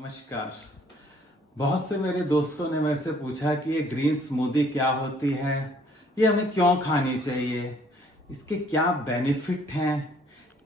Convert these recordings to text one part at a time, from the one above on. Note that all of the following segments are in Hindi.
नमस्कार। बहुत से मेरे दोस्तों ने मेरे से पूछा कि ये ग्रीन स्मूदी क्या होती है, ये हमें क्यों खानी चाहिए, इसके क्या बेनिफिट हैं,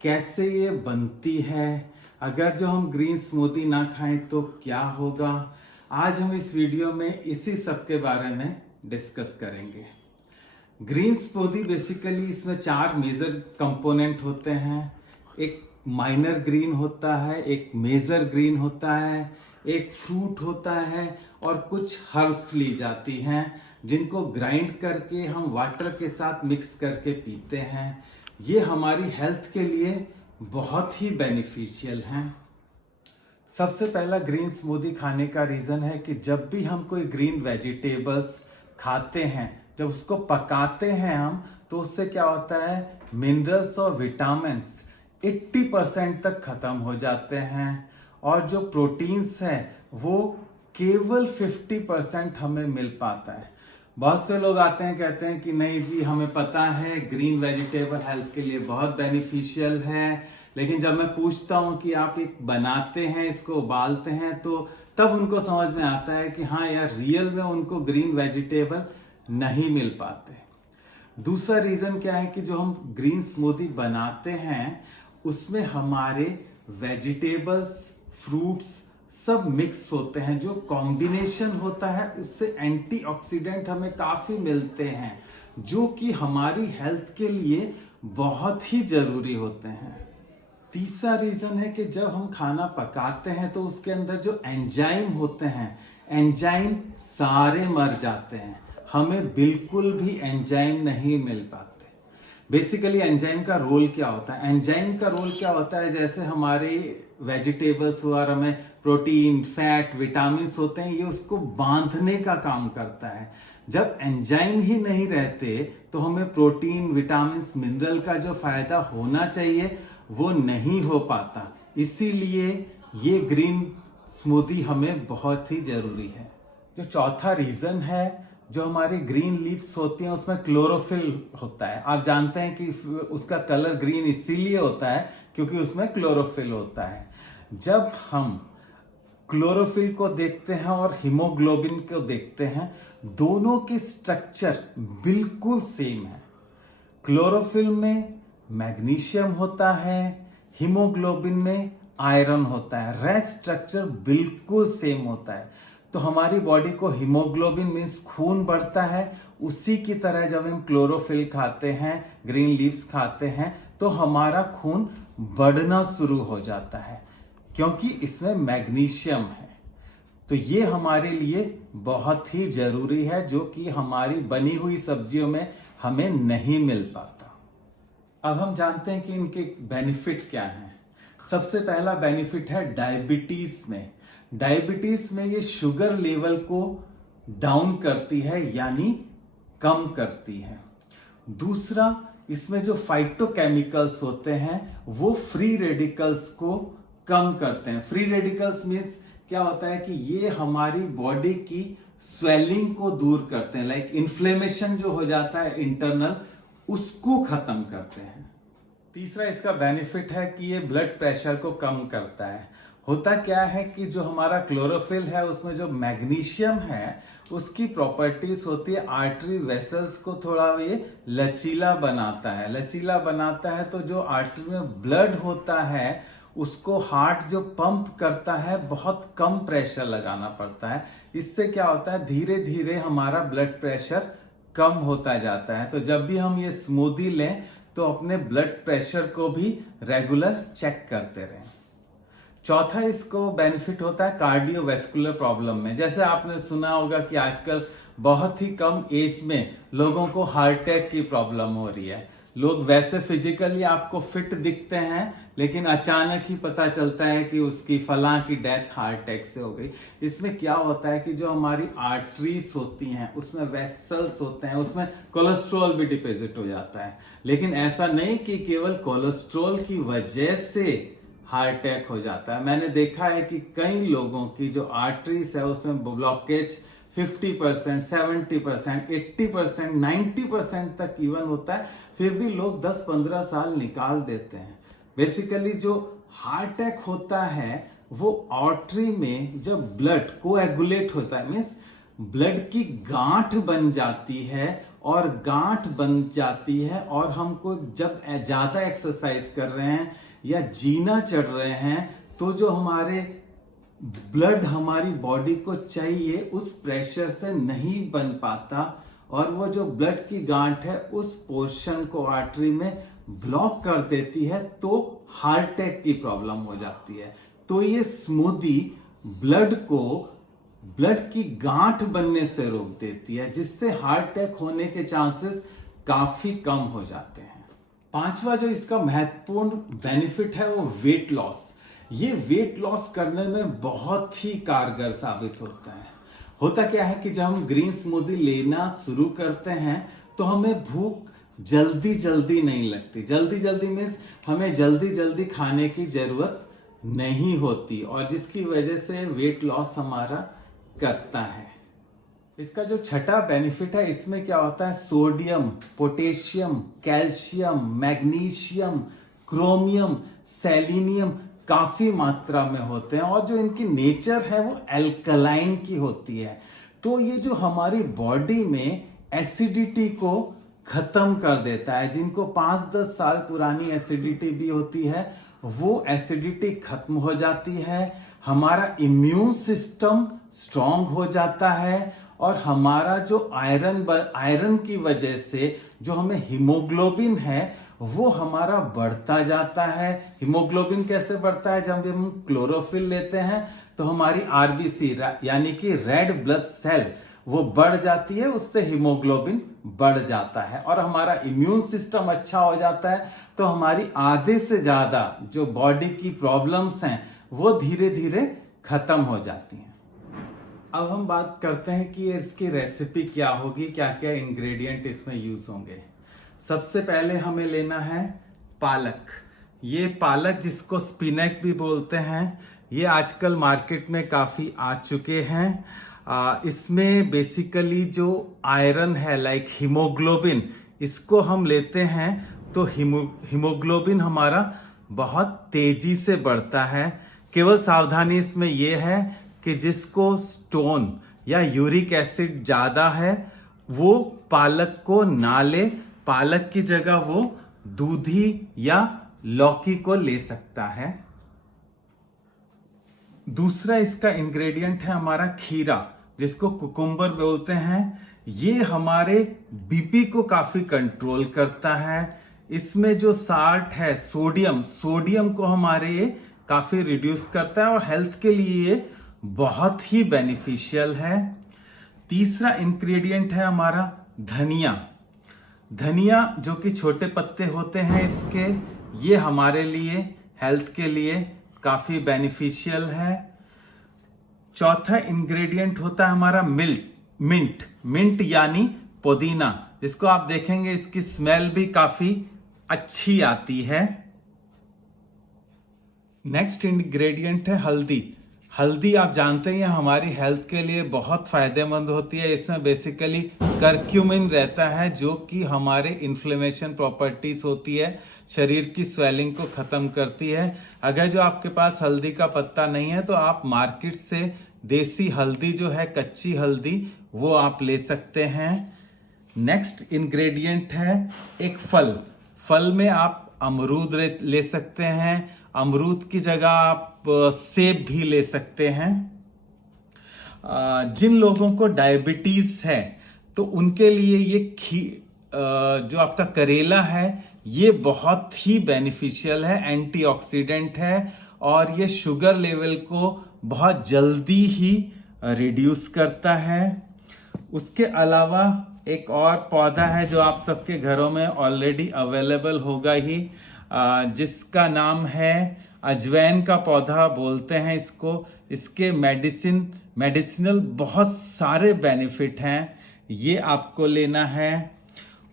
कैसे ये बनती है, अगर जो हम ग्रीन स्मूदी ना खाएं तो क्या होगा। आज हम इस वीडियो में इसी सब के बारे में डिस्कस करेंगे। ग्रीन स्मूदी बेसिकली इसमें 4 मेजर कंपोनेंट होते हैं। एक माइनर ग्रीन होता है, एक मेजर ग्रीन होता है, एक फ्रूट होता है और कुछ हर्ब्स ली जाती हैं जिनको ग्राइंड करके हम वाटर के साथ मिक्स करके पीते हैं। ये हमारी हेल्थ के लिए बहुत ही बेनिफिशियल हैं। सबसे पहला ग्रीन स्मूदी खाने का रीज़न है कि जब भी हम कोई ग्रीन वेजिटेबल्स खाते हैं, जब उसको पकाते हैं हम, तो उससे क्या होता है, मिनरल्स और विटामिन्स 80% तक खत्म हो जाते हैं और जो प्रोटीन्स हैं वो केवल 50% हमें मिल पाता है। बहुत से लोग आते हैं कहते हैं कि नहीं जी, हमें पता है ग्रीन वेजिटेबल हेल्थ के लिए बहुत बेनिफिशियल है, लेकिन जब मैं पूछता हूं कि आप एक बनाते हैं, इसको उबालते हैं, तो तब उनको समझ में आता है कि हाँ यार, रियल में उनको ग्रीन वेजिटेबल नहीं मिल पाते। दूसरा रीज़न क्या है कि जो हम ग्रीन स्मूदी बनाते हैं उसमें हमारे वेजिटेबल्स, फ्रूट्स सब मिक्स होते हैं। जो कॉम्बिनेशन होता है उससे एंटीऑक्सीडेंट हमें काफ़ी मिलते हैं जो कि हमारी हेल्थ के लिए बहुत ही ज़रूरी होते हैं। तीसरा रीज़न है कि जब हम खाना पकाते हैं तो उसके अंदर जो एंजाइम होते हैं, एंजाइम सारे मर जाते हैं, हमें बिल्कुल भी एंजाइम नहीं मिल पाते। बेसिकली एंजाइम का रोल क्या होता है? एंजाइम का रोल क्या होता है, जैसे हमारे वेजिटेबल्स और हमें प्रोटीन, फैट, विटामिन्स होते हैं, ये उसको बांधने का काम करता है। जब एंजाइम ही नहीं रहते तो हमें प्रोटीन, विटामिन्स, मिनरल का जो फायदा होना चाहिए वो नहीं हो पाता। इसीलिए ये ग्रीन स्मूदी हमें बहुत ही जरूरी है। जो चौथा रीजन है, जो हमारी ग्रीन लीव्स होती हैं उसमें क्लोरोफिल होता है। आप जानते हैं कि उसका कलर ग्रीन इसीलिए होता है क्योंकि उसमें क्लोरोफिल होता है। जब हम क्लोरोफिल को देखते हैं और हीमोग्लोबिन को देखते हैं, दोनों की स्ट्रक्चर बिल्कुल सेम है। क्लोरोफिल में मैग्नीशियम होता है, हीमोग्लोबिन में आयरन होता है। रेस्ट स्ट्रक्चर बिल्कुल सेम होता है। तो हमारी बॉडी को हीमोग्लोबिन मीन्स खून बढ़ता है, उसी की तरह जब हम क्लोरोफिल खाते हैं, ग्रीन लीव्स खाते हैं, तो हमारा खून बढ़ना शुरू हो जाता है क्योंकि इसमें मैग्नीशियम है। तो ये हमारे लिए बहुत ही जरूरी है जो कि हमारी बनी हुई सब्जियों में हमें नहीं मिल पाता। अब हम जानते हैं कि इनके बेनिफिट क्या हैं। सबसे पहला बेनिफिट है डायबिटीज में। डायबिटीज में ये शुगर लेवल को डाउन करती है, यानी कम करती है। दूसरा, इसमें जो फाइटोकेमिकल्स होते हैं वो फ्री रेडिकल्स को कम करते हैं। फ्री रेडिकल्स मीन्स क्या होता है कि ये हमारी बॉडी की स्वेलिंग को दूर करते हैं, लाइक इन्फ्लेमेशन जो हो जाता है इंटरनल, उसको खत्म करते हैं। तीसरा इसका बेनिफिट है कि ये ब्लड प्रेशर को कम करता है। होता क्या है कि जो हमारा क्लोरोफिल है उसमें जो मैग्नीशियम है उसकी प्रॉपर्टीज होती है आर्टरी वेसल्स को थोड़ा ये लचीला बनाता है। लचीला बनाता है तो जो आर्टरी में ब्लड होता है उसको हार्ट जो पंप करता है बहुत कम प्रेशर लगाना पड़ता है। इससे क्या होता है, धीरे धीरे हमारा ब्लड प्रेशर कम होता जाता है। तो जब भी हम ये स्मूदी लें तो अपने ब्लड प्रेशर को भी रेगुलर चेक करते रहें। चौथा इसको बेनिफिट होता है कार्डियोवैस्कुलर प्रॉब्लम में। जैसे आपने सुना होगा कि आजकल बहुत ही कम एज में लोगों को हार्ट अटैक की प्रॉब्लम हो रही है। लोग वैसे फिजिकली आपको फिट दिखते हैं, लेकिन अचानक ही पता चलता है कि उसकी फलां की डेथ हार्ट अटैक से हो गई। इसमें क्या होता है कि जो हमारी आर्टरीज होती हैं उसमें वेसल्स होते हैं, उसमें कोलेस्ट्रॉल भी डिपॉजिट हो जाता है। लेकिन ऐसा नहीं कि केवल कोलेस्ट्रॉल की वजह से हार्ट अटैक हो जाता है। मैंने देखा है कि कई लोगों की जो आर्टरीज है उसमें ब्लॉकेज 50%, 70%, 80%, 90% तक इवन होता है, फिर भी लोग 10-15 साल निकाल देते हैं। बेसिकली जो हार्ट अटैक होता है वो आर्टरी में जब ब्लड कोएगुलेट होता है, मीन्स ब्लड की गांठ बन जाती है, और गांठ बन जाती है और हमको जब ज्यादा एक्सरसाइज कर रहे हैं या जीना चढ़ रहे हैं तो जो हमारे ब्लड हमारी बॉडी को चाहिए उस प्रेशर से नहीं बन पाता, और वो जो ब्लड की गांठ है उस पोर्शन को आर्टरी में ब्लॉक कर देती है, तो हार्ट अटैक की प्रॉब्लम हो जाती है। तो ये स्मूदी ब्लड की गांठ बनने से रोक देती है, जिससे हार्ट अटैक होने के चांसेस काफी कम हो जाते हैं। पांचवा जो इसका महत्वपूर्ण बेनिफिट है वो वेट लॉस। ये वेट लॉस करने में बहुत ही कारगर साबित होता है। होता क्या है कि जब हम ग्रीन स्मूदी लेना शुरू करते हैं तो हमें भूख जल्दी जल्दी नहीं लगती। जल्दी जल्दी मीन्स हमें जल्दी जल्दी खाने की जरूरत नहीं होती, और जिसकी वजह से वेट लॉस हमारा करता है। इसका जो छठा बेनिफिट है, इसमें क्या होता है, sodium, potassium, calcium, magnesium, chromium, selenium काफी मात्रा में होते हैं, और जो इनकी नेचर है वो एल्कलाइन की होती है। तो ये जो हमारी बॉडी में एसिडिटी को खत्म कर देता है। जिनको 5-10 साल पुरानी एसिडिटी भी होती है वो एसिडिटी खत्म हो जाती है, हमारा इम्यून सिस्टम स्ट्रांग हो जाता है, और हमारा जो आयरन की वजह से जो हमें हीमोग्लोबिन है वो हमारा बढ़ता जाता है। हीमोग्लोबिन कैसे बढ़ता है, जब हम क्लोरोफिल लेते हैं तो हमारी आरबीसी यानी कि रेड ब्लड सेल वो बढ़ जाती है, उससे हीमोग्लोबिन बढ़ जाता है, और हमारा इम्यून सिस्टम अच्छा हो जाता है। तो हमारी आधे से ज्यादा जो बॉडी की प्रॉब्लम्स हैं वो धीरे धीरे खत्म हो जाती हैं। अब हम बात करते हैं कि इसकी रेसिपी क्या होगी, क्या क्या इंग्रेडिएंट इसमें यूज होंगे। सबसे पहले हमें लेना है पालक। ये पालक जिसको स्पिनच भी बोलते हैं, ये आजकल मार्केट में काफी आ चुके हैं। इसमें बेसिकली जो आयरन है लाइक हीमोग्लोबिन, इसको हम लेते हैं तो हीमोग्लोबिन हमारा बहुत तेजी से बढ़ता है। केवल सावधानी इसमें यह है कि जिसको स्टोन या यूरिक एसिड ज्यादा है वो पालक को ना ले, पालक की जगह वो दूधी या लौकी को ले सकता है। दूसरा इसका इंग्रेडिएंट है हमारा खीरा, जिसको कुकुम्बर बोलते हैं। ये हमारे बीपी को काफी कंट्रोल करता है। इसमें जो साल्ट है सोडियम को हमारे ये काफी रिड्यूस करता है, और हेल्थ के लिए ये बहुत ही बेनिफिशियल है। तीसरा इंग्रेडिएंट है हमारा धनिया जो कि छोटे पत्ते होते हैं इसके, ये हमारे लिए हेल्थ के लिए काफी बेनिफिशियल है। चौथा इंग्रेडिएंट होता है हमारा मिंट यानी पुदीना, जिसको आप देखेंगे इसकी स्मेल भी काफी अच्छी आती है। नेक्स्ट इंग्रेडिएंट है हल्दी आप जानते हैं हमारी हेल्थ के लिए बहुत फायदेमंद होती है। इसमें बेसिकली करक्यूमिन रहता है जो कि हमारे इन्फ्लेमेशन प्रॉपर्टीज होती है, शरीर की स्वेलिंग को खत्म करती है। अगर जो आपके पास हल्दी का पत्ता नहीं है तो आप मार्केट से देसी हल्दी जो है, कच्ची हल्दी, वो आप ले सकते हैं। नेक्स्ट इंग्रेडिएंट है एक फल में आप अमरूद ले सकते हैं, अमरूद की जगह आप सेब भी ले सकते हैं। जिन लोगों को डायबिटीज है तो उनके लिए ये जो आपका करेला है ये बहुत ही बेनिफिशियल है, एंटीऑक्सीडेंट है, और ये शुगर लेवल को बहुत जल्दी ही रिड्यूस करता है। उसके अलावा एक और पौधा है जो आप सबके घरों में ऑलरेडी अवेलेबल होगा ही, जिसका नाम है अजवैन का पौधा बोलते हैं इसको। इसके मेडिसिनल बहुत सारे बेनिफिट हैं, ये आपको लेना है।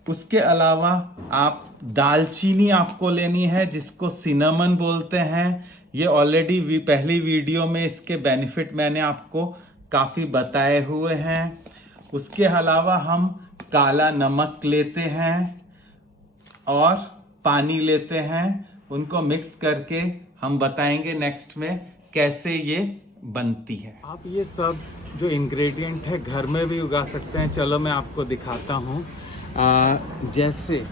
उसके अलावा आप दालचीनी आपको लेनी है, जिसको सिनेमन बोलते हैं। ये ऑलरेडी पहली वीडियो में इसके बेनिफिट मैंने आपको काफ़ी बताए हुए हैं। उसके अलावा हम काला नमक लेते हैं और पानी लेते हैं, उनको मिक्स करके हम बताएंगे नेक्स्ट में कैसे ये बनती है। आप ये सब जो इंग्रेडिएंट है घर में भी उगा सकते हैं। चलो मैं आपको दिखाता हूँ। जैसे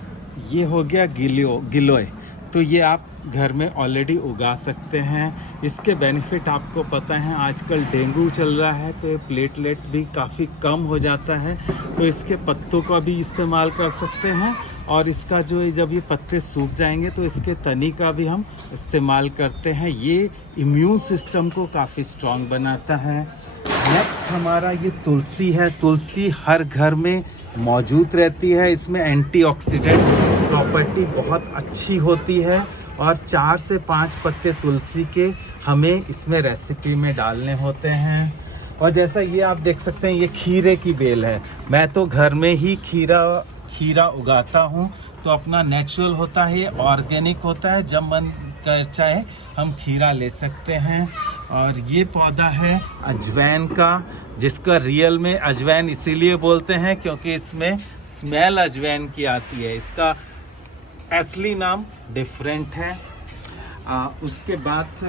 ये हो गया गिलोय, तो ये आप घर में ऑलरेडी उगा सकते हैं। इसके बेनिफिट आपको पता है, आजकल डेंगू चल रहा है तो प्लेटलेट भी काफ़ी कम हो जाता है, तो इसके पत्तों का भी इस्तेमाल कर सकते हैं। और इसका जो जब ये पत्ते सूख जाएंगे तो इसके तनी का भी हम इस्तेमाल करते हैं। ये इम्यून सिस्टम को काफ़ी स्ट्रॉन्ग बनाता है। नेक्स्ट हमारा ये तुलसी है। तुलसी हर घर में मौजूद रहती है। इसमें एंटीऑक्सीडेंट प्रॉपर्टी बहुत अच्छी होती है और 4 से 5 पत्ते तुलसी के हमें इसमें रेसिपी में डालने होते हैं। और जैसा ये आप देख सकते हैं, ये खीरे की बेल है। मैं तो घर में ही खीरा उगाता हूँ, तो अपना नेचुरल होता है, ऑर्गेनिक होता है। जब मन कर चाहे हम खीरा ले सकते हैं। और ये पौधा है अजवाइन का, जिसका रियल में अजवाइन इसीलिए बोलते हैं क्योंकि इसमें स्मेल अजवाइन की आती है। इसका असली नाम डिफरेंट है। उसके बाद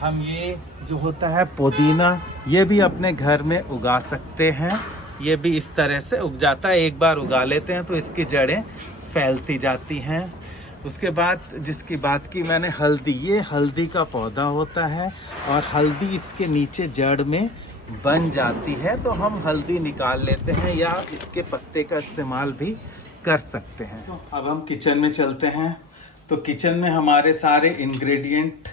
हम ये जो होता है पुदीना, ये भी अपने घर में उगा सकते हैं। ये भी इस तरह से उग जाता है, एक बार उगा लेते हैं तो इसकी जड़ें फैलती जाती हैं। उसके बाद जिसकी बात की मैंने, हल्दी, ये हल्दी का पौधा होता है और हल्दी इसके नीचे जड़ में बन जाती है, तो हम हल्दी निकाल लेते हैं या इसके पत्ते का इस्तेमाल भी कर सकते हैं। तो अब हम किचन में चलते हैं। तो किचन में हमारे सारे इंग्रेडिएंट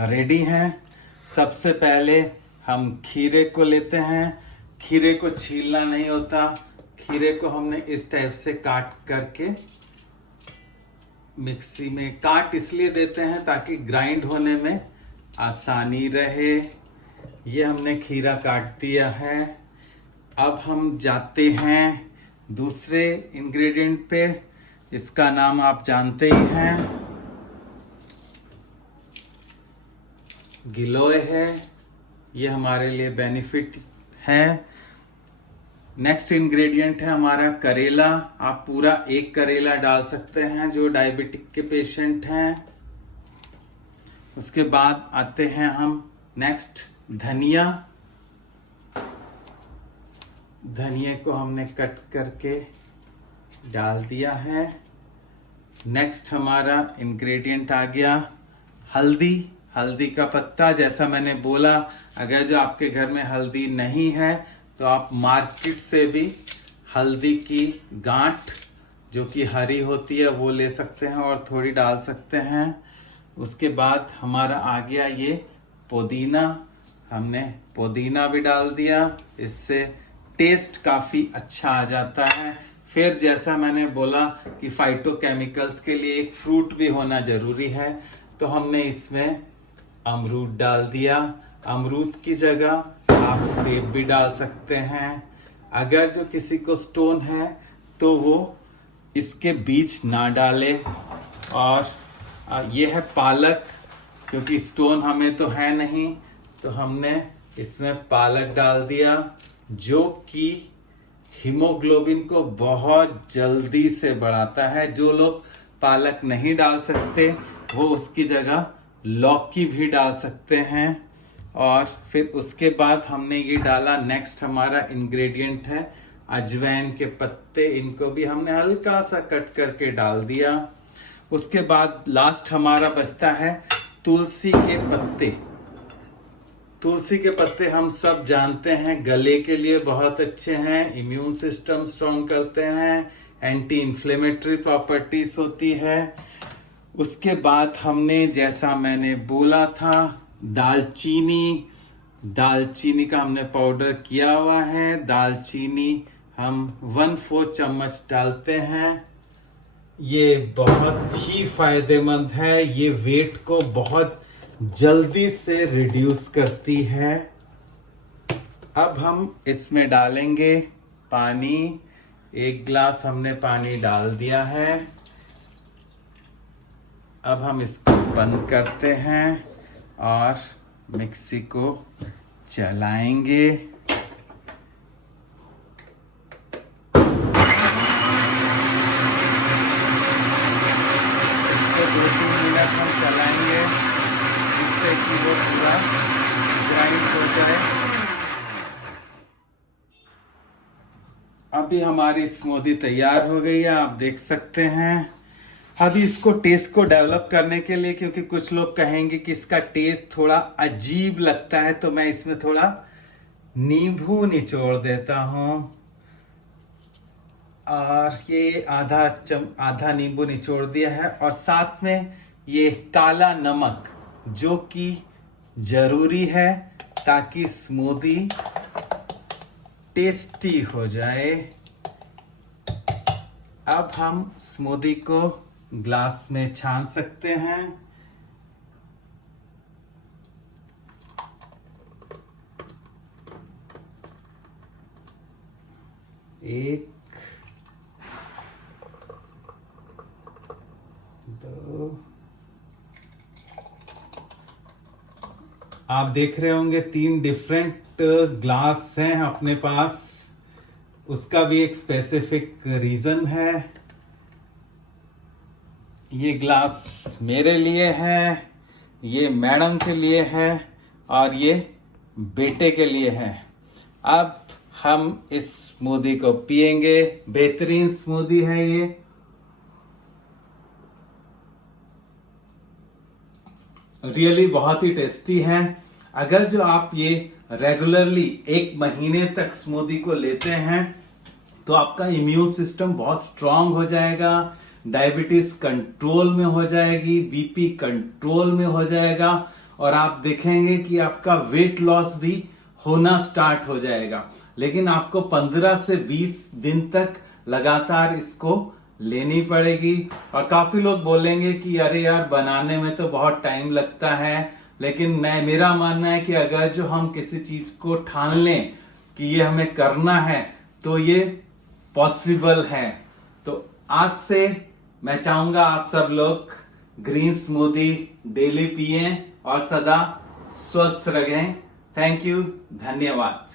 रेडी हैं। सबसे पहले हम खीरे को लेते हैं। खीरे को छीलना नहीं होता, खीरे को हमने इस टाइप से काट करके मिक्सी में काट इसलिए देते हैं ताकि ग्राइंड होने में आसानी रहे। ये हमने खीरा काट दिया है। अब हम जाते हैं दूसरे इंग्रेडिएंट पे। इसका नाम आप जानते ही हैं, गिलोय है। ये हमारे लिए बेनिफिट है। नेक्स्ट इंग्रेडिएंट है हमारा करेला। आप पूरा एक करेला डाल सकते हैं जो डायबिटिक के पेशेंट हैं। उसके बाद आते हैं हम नेक्स्ट धनिया। धनिया को हमने कट करके डाल दिया है। नेक्स्ट हमारा इंग्रेडिएंट आ गया हल्दी। हल्दी का पत्ता, जैसा मैंने बोला, अगर जो आपके घर में हल्दी नहीं है तो आप मार्केट से भी हल्दी की गांठ जो कि हरी होती है वो ले सकते हैं और थोड़ी डाल सकते हैं। उसके बाद हमारा आ गया ये पुदीना। हमने पुदीना भी डाल दिया, इससे टेस्ट काफ़ी अच्छा आ जाता है। फिर जैसा मैंने बोला कि फाइटोकेमिकल्स के लिए एक फ्रूट भी होना ज़रूरी है, तो हमने इसमें अमरूद डाल दिया। अमरूद की जगह आप सेब भी डाल सकते हैं। अगर जो किसी को स्टोन है तो वो इसके बीज ना डाले। और ये है पालक, क्योंकि स्टोन हमें तो है नहीं, तो हमने इसमें पालक डाल दिया, जो कि हीमोग्लोबिन को बहुत जल्दी से बढ़ाता है। जो लोग पालक नहीं डाल सकते वो उसकी जगह लौकी भी डाल सकते हैं। और फिर उसके बाद हमने ये डाला, नेक्स्ट हमारा इंग्रेडिएंट है अजवाइन के पत्ते। इनको भी हमने हल्का सा कट करके डाल दिया। उसके बाद लास्ट हमारा बचता है तुलसी के पत्ते। तुलसी के पत्ते हम सब जानते हैं गले के लिए बहुत अच्छे हैं, इम्यून सिस्टम स्ट्रॉन्ग करते हैं, एंटी इन्फ्लेमेटरी प्रॉपर्टीज होती है। उसके बाद हमने, जैसा मैंने बोला था, दालचीनी का हमने पाउडर किया हुआ है। दालचीनी हम 1/4 चम्मच डालते हैं। ये बहुत ही फायदेमंद है, ये वेट को बहुत जल्दी से रिड्यूस करती है। अब हम इसमें डालेंगे पानी। 1 गिलास हमने पानी डाल दिया है। अब हम इसको बंद करते हैं और मिक्सी को चलाएंगे। इसको 2-3 मिनट हम चलाएंगे जिससे कि वो पूरा जाए। अभी हमारी स्मूदी तैयार हो गई है, आप देख सकते हैं। अभी इसको टेस्ट को डेवलप करने के लिए, क्योंकि कुछ लोग कहेंगे कि इसका टेस्ट थोड़ा अजीब लगता है, तो मैं इसमें थोड़ा नींबू निचोड़ देता हूं। और ये आधा नींबू निचोड़ दिया है, और साथ में ये काला नमक, जो कि जरूरी है ताकि स्मूदी टेस्टी हो जाए। अब हम स्मूदी को ग्लास में छान सकते हैं। एक, दो, आप देख रहे होंगे 3 डिफरेंट ग्लास हैं अपने पास। उसका भी एक स्पेसिफिक रीजन है। ये ग्लास मेरे लिए है, ये मैडम के लिए है, और ये बेटे के लिए है। अब हम इस स्मूदी को पिएंगे। बेहतरीन स्मूदी है ये। रियली बहुत ही टेस्टी है। अगर जो आप ये रेगुलरली 1 महीने तक स्मूदी को लेते हैं तो आपका इम्यून सिस्टम बहुत स्ट्रांग हो जाएगा, डायबिटीज कंट्रोल में हो जाएगी, बीपी कंट्रोल में हो जाएगा, और आप देखेंगे कि आपका वेट लॉस भी होना स्टार्ट हो जाएगा। लेकिन आपको 15 से 20 दिन तक लगातार इसको लेनी पड़ेगी। और काफी लोग बोलेंगे कि अरे यार, बनाने में तो बहुत टाइम लगता है। लेकिन मेरा मानना है कि अगर जो हम किसी चीज को ठान लें कि ये हमें करना है, तो ये पॉसिबल है। तो आज से मैं चाहूंगा आप सब लोग ग्रीन स्मूदी डेली पिएं और सदा स्वस्थ रहें। थैंक यू, धन्यवाद।